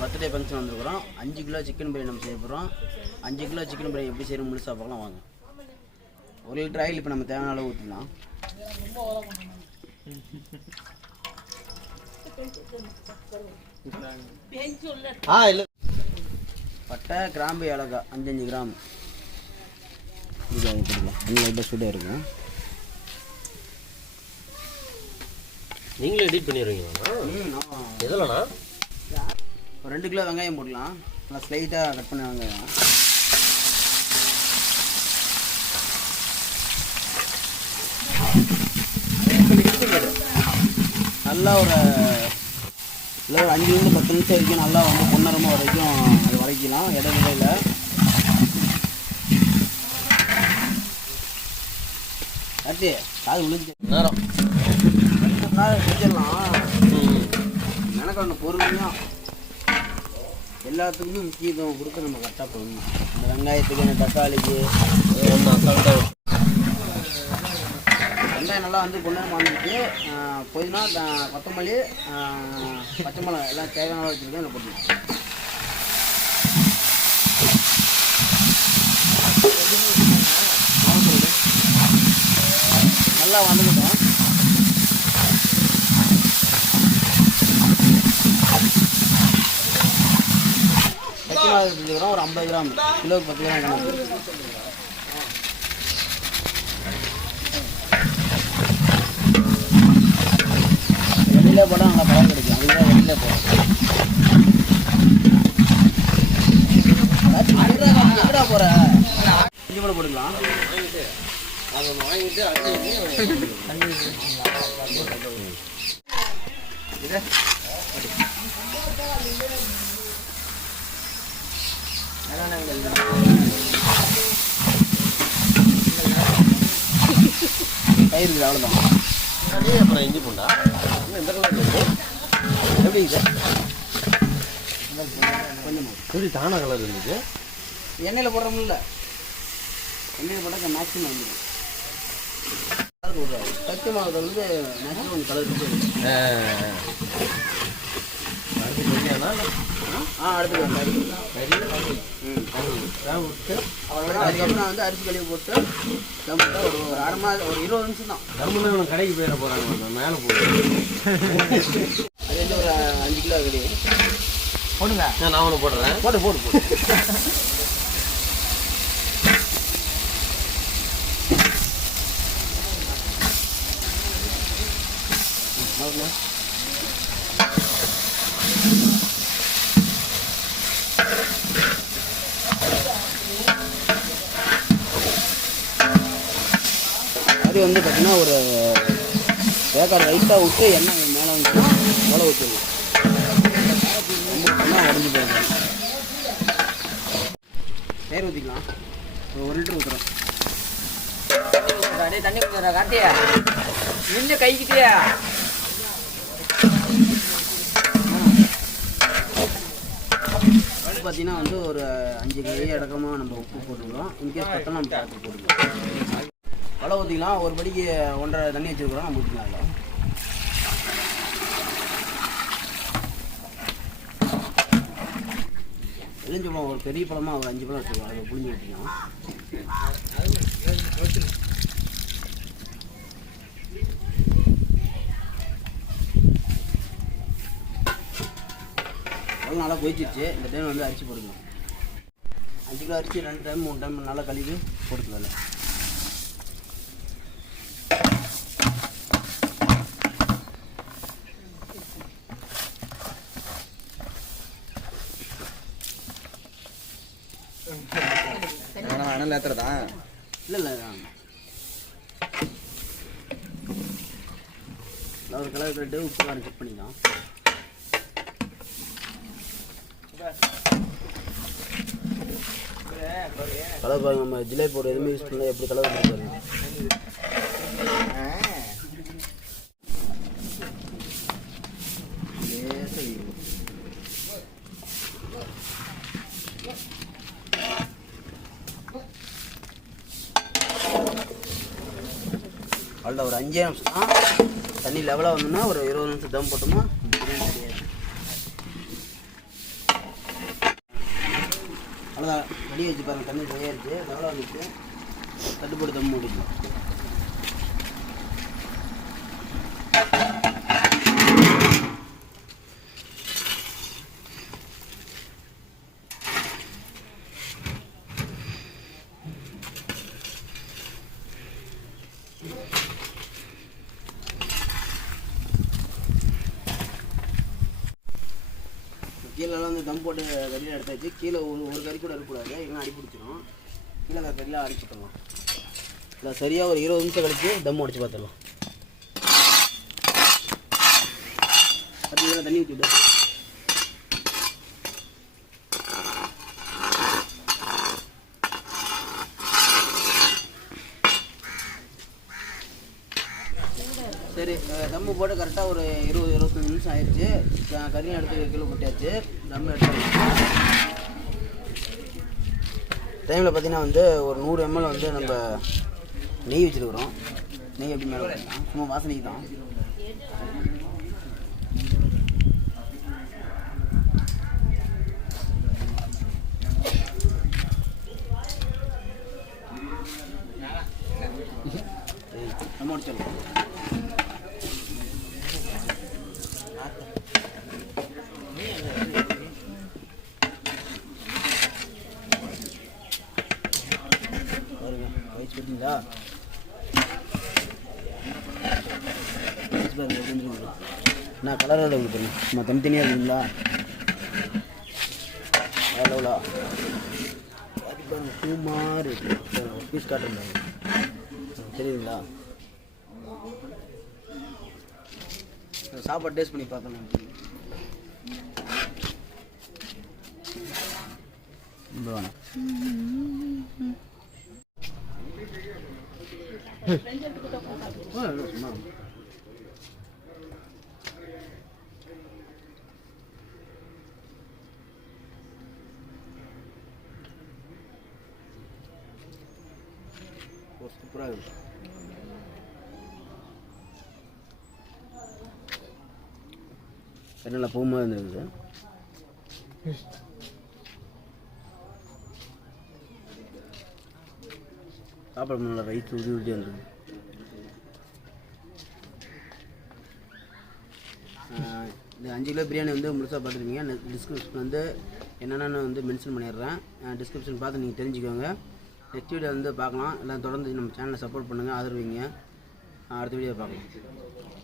Birthday function வந்திருக்கிறோம். அஞ்சு kilo chicken biryani நம்ம செய்ய போகிறோம் அஞ்சு கிலோ சிக்கன் பிரியாணி எப்படி செய்யணும் முழுசாக பார்க்கலாம் வாங்க. ஒரு லிட்டர் ஆயில் இப்போ நம்ம தேவையான அளவு ஊற்றிக்கலாம் ஆ இல்லை. பட்டை கிராம்பு ஏலக்காய் அஞ்சஞ்சு கிராம். இது சூடாக இருக்கும். நீங்களே எடிட் பண்ணிடுவீங்களா எதுலண்ணா? ஒரு ரெண்டு கிலோ வெங்காயம் போடலாம் நல்லா ஸ்லைட்டாக கட் பண்ண வெங்காயம். நல்லா ஒரு இல்லை ஒரு அஞ்சுலேருந்து பத்து நிமிஷம் வரைக்கும் நல்லா வந்து பொன்னரமாக வரைக்கும் அது வரைக்கலாம் இடையில கார்த்தி காது விழுந்து நேரம். செஞ்சிடலாம் எனக்கு ஒன்று பொறுமையாக எல்லாத்துக்குமே முக்கியத்துவம் கொடுத்து நம்ம கரெக்டாக போடணும் இந்த வெங்காயத்துக்கு இந்த தக்காளிக்கு வெங்காயம் நல்லா வந்து கொண்டு வந்துட்டு புதினா கொத்தமல்லி பச்சை மிளகாய் எல்லாம் தேவையான வச்சுருக்கேன் இதில் போட்டுக்கலாம் நல்லா வந்துக்கிட்டோம் பச்சை மிளகாய் செஞ்சுக்கிறோம் ஒரு ஐம்பது கிராம் கிலோவுக்கு பத்து கிராம் கணக்கு. வெளியில போட நல்லா பழம் கிடைக்கும். அதுதான் வெளியில போகிறோம் போற? இஞ்சி கூட போட்டுக்கலாம். அதை வாங்கிட்டு அடுத்து இது பயிர் இருக்குது அவ்வளோதான் அப்புறம் இஞ்சி பூண்டா? இன்னும் இந்த எப்படி இது? கொஞ்சம் எப்படி தானா கலர் இருந்துச்சு? எண்ணெயில் போடுறோம்ல எண்ணெயில் போட்டால் மேக்ஸிமம் வந்துடும் பச்சை மாவு வந்து மேக்ஸிமம் கலர் இருக்குது ஆ அடுத்து ம் அதுக்கப்புறம் வந்து அரிசி கழுவி போட்டு தம் ஒரு ஒரு அரை மாதம் ஒரு இருபது நிமிஷம் தான் தர்மன் கடைக்கு போயிட போகிறாங்க மேலே போடுறேன் அது வந்து ஒரு அஞ்சு கிலோ கிடையாது போடுங்க நான் ஒன்று போடுறேன். போட்டு போடு போடு அவ்வளோ அது வந்து பார்த்தீங்கன்னா ஒரு வேக்காடு ரைட்டாக விட்டு எண்ணெய் மேலே வந்துச்சுன்னா உழ ஊற்றணும் ரொம்ப உடஞ்சி போயிடும். பேர் ஊற்றிக்கலாம் ஒரு ஒரு லிட்டர் ஊற்றுறோம் தண்ணி குடிக்கிறா காட்டியா நின்று கைக்கிட்டியா? பார்த்தீங்கன்னா வந்து ஒரு அஞ்சு கை அடக்கமாக நம்ம உப்பு போட்டுக்கிறோம். இன்கேஸ் பத்தலாம் நம்ம பார்த்து போட்டுக்கலாம். வலை ஊற்றிக்கலாம் ஒரு படிக்கு ஒன்றரை தண்ணி வச்சுருக்குறோம். நம்ம ஊற்றிக்கலாம் அதில். எளிஞ்ச பழம் ஒரு பெரிய பழமாக ஒரு அஞ்சு பழம் வச்சுருக்கோம். அதை புளிஞ்சு ஊற்றிக்கலாம் பழம் நல்லா கொதிச்சிருச்சு. இந்த டைம் வந்து அரிசி போட்டுக்கலாம். அஞ்சு கிலோ அரிசி ரெண்டு டைம் மூணு டைம் நல்லா கழுவி போட்டுக்கலாம் அதில். அனல் ஏற்றுறதா இல்லை இல்லை ஒரு கலர் கட்டு உப்பு காரம் செக் பண்ணிக்கலாம். கலர் பாருங்க நம்ம ஜிலேபி போட எதுவுமே யூஸ் பண்ணல. எப்படி கலர் பாருங்க. அவ்வளோ ஒரு அஞ்சே நிமிஷம் தான் தண்ணி லெவலாக வந்தோம்னா ஒரு இருபது நிமிஷம் தம் போட்டோமா பிரியாணி அவ்வளோதான் வெளியே வச்சு பாருங்க தண்ணி சரியாயிருச்சு இருக்குது வந்துச்சு. தட்டு போட்டு தம் you. கீழெல்லாம் வந்து தம் போட்டு கறியில் எடுத்தாச்சு. கீழே ஒரு ஒரு கறி கூட இருக்கக்கூடாது. இல்லைன்னா அடி பிடிச்சிடும் கீழே கறியெலாம் கறியெல்லாம் அடிச்சுக்கலாம் இல்லை சரியாக ஒரு இருபது நிமிஷம் கழிச்சு தம் அடிச்சு பார்த்துடலாம். பத்து நிமிஷம் தண்ணி ஊற்றிவிட்டு சரி அஹ் தம்மு போட்டு கரெக்டாக ஒரு இருபது இருபத்தஞ்சு நிமிஷம் ஆயிடுச்சு க- கறியும் எடுத்து கிலோ போட்டாச்சு தம்மு எடுத்து டைமில் பார்த்தீங்கன்னா வந்து ஒரு நூறு எம்எல் வந்து நம்ம நெய் வச்சுருக்குறோம். நெய் எப்படி மேலே சும்மா வாசனைக்கு தான். நம்ம பாருங்க வயசு பார்த்தீங்களா வயசு பாருங்க எப்படி வந்துருக்கு. நான் கலரோட பாருங்க சும்மா தனித்தனியாக இருக்குங்களா மாதிரி இருக்கு. ஒரு பீஸ் காட்டுறேன் தெரியுதுங்களா? சாப்பாடு டேஸ்ட் பண்ணி பார்க்கணும் ரொம்ப வேணாம் ஆ, சும்மா. இருக்கு நல்லா பூமா சார் சாப்பாடு நல்லா ரைஸ் உதி உதி இருந்தது ஆஹ் இந்த அஞ்சு கிலோ பிரியாணி வந்து முழுசாக பார்த்துருக்கீங்க. டிஸ்கிரிப்ஷன் வந்து என்னென்னு வந்து மென்ஷன் பண்ணிடுறேன். டிஸ்கிரிப்ஷன் பார்த்து நீங்கள் தெரிஞ்சுக்கோங்க. நெக்ஸ்ட் வீடியோ வந்து பார்க்கலாம். எல்லாம் தொடர்ந்து நம்ம சேனலை சப்போர்ட் பண்ணுங்கள் ஆதரவீங்க அடுத்த வீடியோ பார்க்கலாம்.